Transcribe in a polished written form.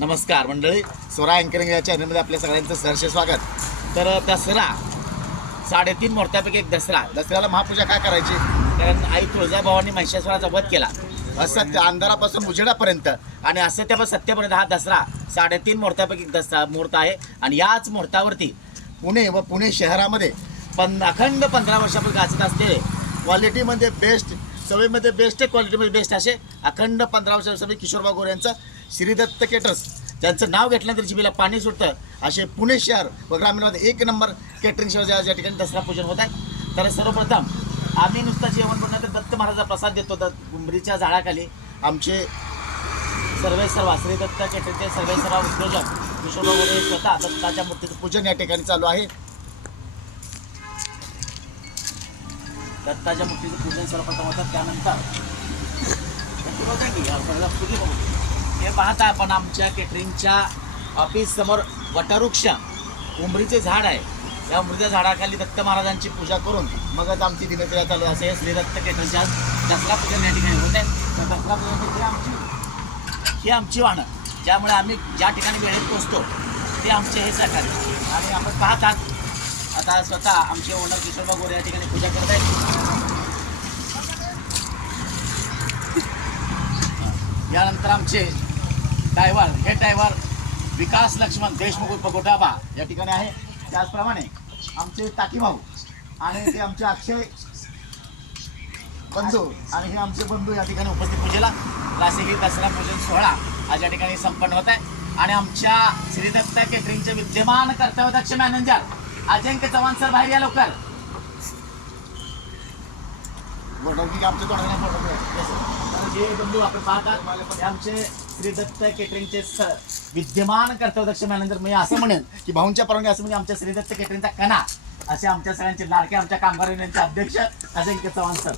नमस्कार मंडळी, स्वरा अँकरिंग या चॅनलमध्ये आपल्या सगळ्यांचं सहर्ष स्वागत. तर दसरा 3.5 मुहूर्तापैकी एक दसऱ्याला महापूजा काय करायची? कारण आई तुळजाभवानी महिषासुराचा वध केला असत्य अंधारापासून उजेडापर्यंत आणि असत्यापासून सत्यापर्यंत हा दसरा 3.5 मुहूर्तापैकी एक मुहूर्त आहे. आणि याच मुहूर्तावरती पुणे शहरामध्ये अखंड 15 वर्षापूर्वी गाजत असलेले क्वालिटीमध्ये बेस्ट, सवयीमध्ये बेस्ट, क्वालिटीमध्ये बेस्ट असे अखंड 15 वर्षापूर्वी किशोरबा गोरे यांचं श्रीदत्त केटर्स, ज्यांचं नाव घेतल्यानंतर जिभेला पाणी सुटतं असे पुणे शहर व ग्रामीणमध्ये 1 नंबर केटरिंग सेवा ज्या ठिकाणी दसरा पूजन होत आहे. तर सर्वप्रथम आम्ही नुसतं जेवण बनवलं तर दत्त महाराजाचा प्रसाद देतो. उंबरीच्या झाडाखाली आमचे सर्व श्रीदत्त केटरिंगचे सर्व उद्योजक किशोरबा गोरे स्वतः दत्ताच्या मूर्तीचं पूजन या ठिकाणी चालू आहे. दत्ताच्या मूर्तीचं पूजन सर्वप्रथम होतं. त्यानंतर हे पाहता आपण आमच्या केटरिंगच्या ऑफिस समोर वटवृक्ष उंबरीचे झाड आहे. या उंबरीच्या झाडाखाली दत्त महाराजांची पूजा करून मगच आमची दिनचर्या चालू असे हे श्रीदत्त केटरिंगच्या दसरा पूजन या ठिकाणी होत आहे. तर दसरा पूजन ही आमची वाहनं, ज्यामुळे आम्ही ज्या ठिकाणी वेळेत पोचतो ते आमचे हे सहकारी. आणि आपण पाहतात आता स्वतः आमचे ओनर किशोरबा गोरे या ठिकाणी पूजा करत आहेत. यानंतर आमचे हे ड्रायव्हर विकास लक्ष्मण देशमुख उर्फ गोटाबा या ठिकाणी आहे. त्याचप्रमाणे आमचे टाकी भाऊ आणि ते आमचे अक्षय बंधू आणि हे आमचे बंधू या ठिकाणी उपस्थित पूजेला. असे ही दसरा पूजन सोहळा आज या ठिकाणी संपन्न होत आहे. आणि आमच्या श्रीदत्त केटरिंगचे विद्यमान कर्तव्यदक्ष मॅनेजर अजिंक्य चव्हाण सर बाहेर या लवकर. जे बंधू आपण पाहतात आमचे श्रीदत्त केटरिंगचे विद्यमान कर्तव्यदक्ष मॅनेजर. मी असं म्हणेन की भाऊंच्या परवानगी असं म्हणजे आमच्या श्रीदत्त केटरिंगचा कणा असे आमच्या सगळ्यांचे लाडके आमच्या कामगार युनियनचे अध्यक्ष अजिंक्य चव्हाण सर.